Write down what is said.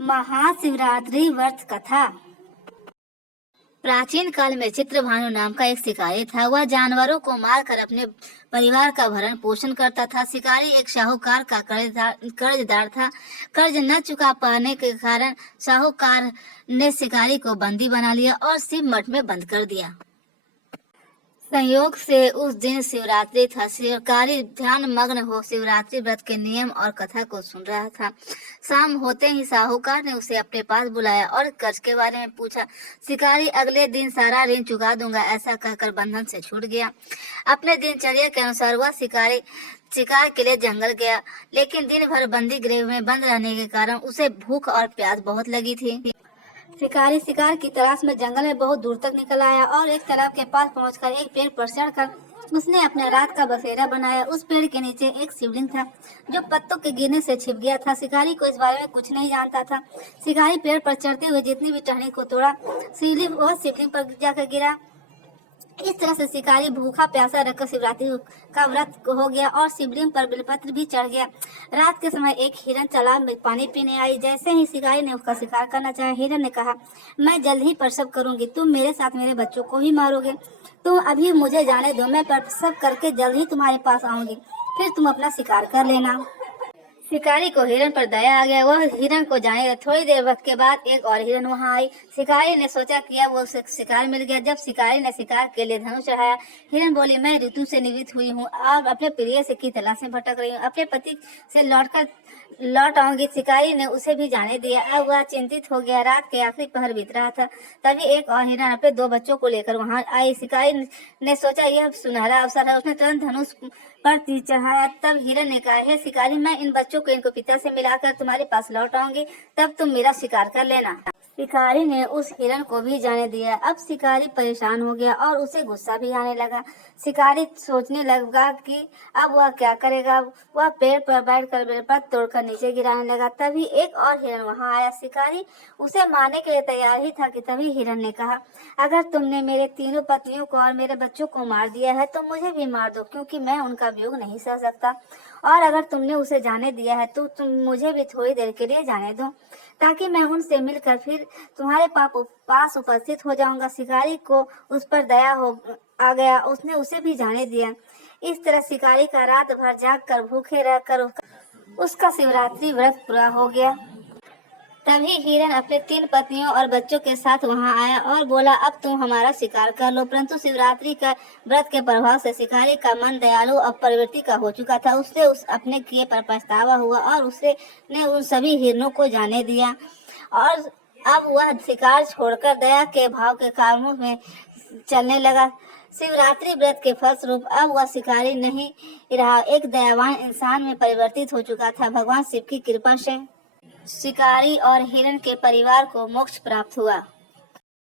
महाशिवरात्रि व्रत कथा। प्राचीन काल में चित्रभानु नाम का एक शिकारी था। वह जानवरों को मारकर अपने परिवार का भरण पोषण करता था। शिकारी एक साहूकार का कर्जदार था। कर्ज न चुका पाने के कारण साहूकार ने शिकारी को बंदी बना लिया और शिव मठ में बंद कर दिया। संयोग से उस दिन शिवरात्रि था। शिकारी ध्यान मग्न हो शिवरात्रि व्रत के नियम और कथा को सुन रहा था। शाम होते ही साहूकार ने उसे अपने पास बुलाया और कर्ज के बारे में पूछा। शिकारी अगले दिन सारा ऋण चुका दूंगा ऐसा कहकर बंधन से छूट गया। अपने दिनचर्या के अनुसार वह शिकारी शिकार के लिए जंगल गया, लेकिन दिन भर बंदी गृह में बंद रहने के कारण उसे भूख और प्यास बहुत लगी थी। शिकारी शिकार की तलाश में जंगल में बहुत दूर तक निकल आया और एक तालाब के पास पहुंचकर एक पेड़ पर चढ़कर उसने अपने रात का बसेरा बनाया। उस पेड़ के नीचे एक शिवलिंग था जो पत्तों के गिरने से छिप गया था। शिकारी को इस बारे में कुछ नहीं जानता था। शिकारी पेड़ पर चढ़ते हुए जितनी भी टहनी को तोड़ा शिवलिंग पर जाकर गिरा। इस तरह से शिकारी भूखा प्यासा रहकर शिवरात्रि का व्रत हो गया और शिवलिंग पर बेलपत्र भी चढ़ गया। रात के समय एक हिरन तालाब में पानी पीने आई। जैसे ही शिकारी ने उसका शिकार करना चाहा, हिरन ने कहा, मैं जल्द ही प्रसव करूंगी, तुम मेरे साथ मेरे बच्चों को ही मारोगे। तुम अभी मुझे जाने दो, मैं प्रसव करके जल्द ही तुम्हारे पास आऊंगी, फिर तुम अपना शिकार कर लेना। शिकारी को हिरन पर दया आ गया। वह हिरन को जाने दिया। थोड़ी देर वक्त के बाद एक और हिरन वहां आई। शिकारी ने सोचा कि अब वो शिकार मिल गया। जब शिकारी ने शिकार के लिए धनुष चढ़ाया, हिरन बोली, मैं ऋतु से निवृत्त हुई हूँ और अपने प्रिय से की तलाश में भटक रही हूँ, अपने पति से लौट आऊंगी। शिकारी ने उसे भी जाने दिया। अब वह चिंतित हो गया। रात के आखिरी पहर बीत रहा था। तभी एक और हिरन अपने 2 बच्चों को लेकर वहां आई। शिकारी ने सोचा यह सुनहरा अवसर है। उसने तुरंत धनुष पर तीर चढ़ाया। तब हिरन ने कहा, हे शिकारी, मैं इन बच्चों को इनको पिता से मिलाकर तुम्हारे पास लौट आऊंगी, तब तुम मेरा शिकार कर लेना। शिकारी ने उस हिरन को भी जाने दिया। अब शिकारी परेशान हो गया और उसे गुस्सा भी आने लगा। शिकारी सोचने लगा कि अब वह क्या करेगा। वह पेड़ पर बैठकर बेलपत्र तोड़कर नीचे गिराने लगा। तभी एक और हिरन वहां आया। शिकारी उसे मारने के लिए तैयार ही था कि तभी हिरन ने कहा, अगर तुमने मेरे तीनों पत्नियों को और मेरे बच्चों को मार दिया है तो मुझे भी मार दो, क्योंकि मैं उनका वियोग नहीं सह सकता। और अगर तुमने उसे जाने दिया है तो तुम मुझे भी थोड़ी देर के लिए जाने दो, ताकि मैं उनसे मिलकर फिर तुम्हारे पास उपस्थित हो जाऊंगा। शिकारी को उस पर दया आ गया। उसने उसे भी जाने दिया। इस तरह शिकारी का रात भर जाग कर भूखे रहकर उसका शिवरात्रि व्रत पूरा हो गया। तभी हिरन अपने 3 पत्नियों और बच्चों के साथ वहां आया और बोला, अब तुम हमारा शिकार कर लो। परंतु शिवरात्रि का व्रत के प्रभाव से शिकारी का मन दयालु और प्रवृत्ति का हो चुका था। उससे अपने किए पर पछतावा हुआ और उसने उन सभी हिरनों को जाने दिया और अब वह शिकार छोड़कर दया के भाव के कामों में चलने लगा। शिवरात्रि व्रत के फलस्वरूप अब वह शिकारी नहीं रहा, एक दयावान इंसान में परिवर्तित हो चुका था। भगवान शिव की कृपा से शिकारी और हिरन के परिवार को मोक्ष प्राप्त हुआ।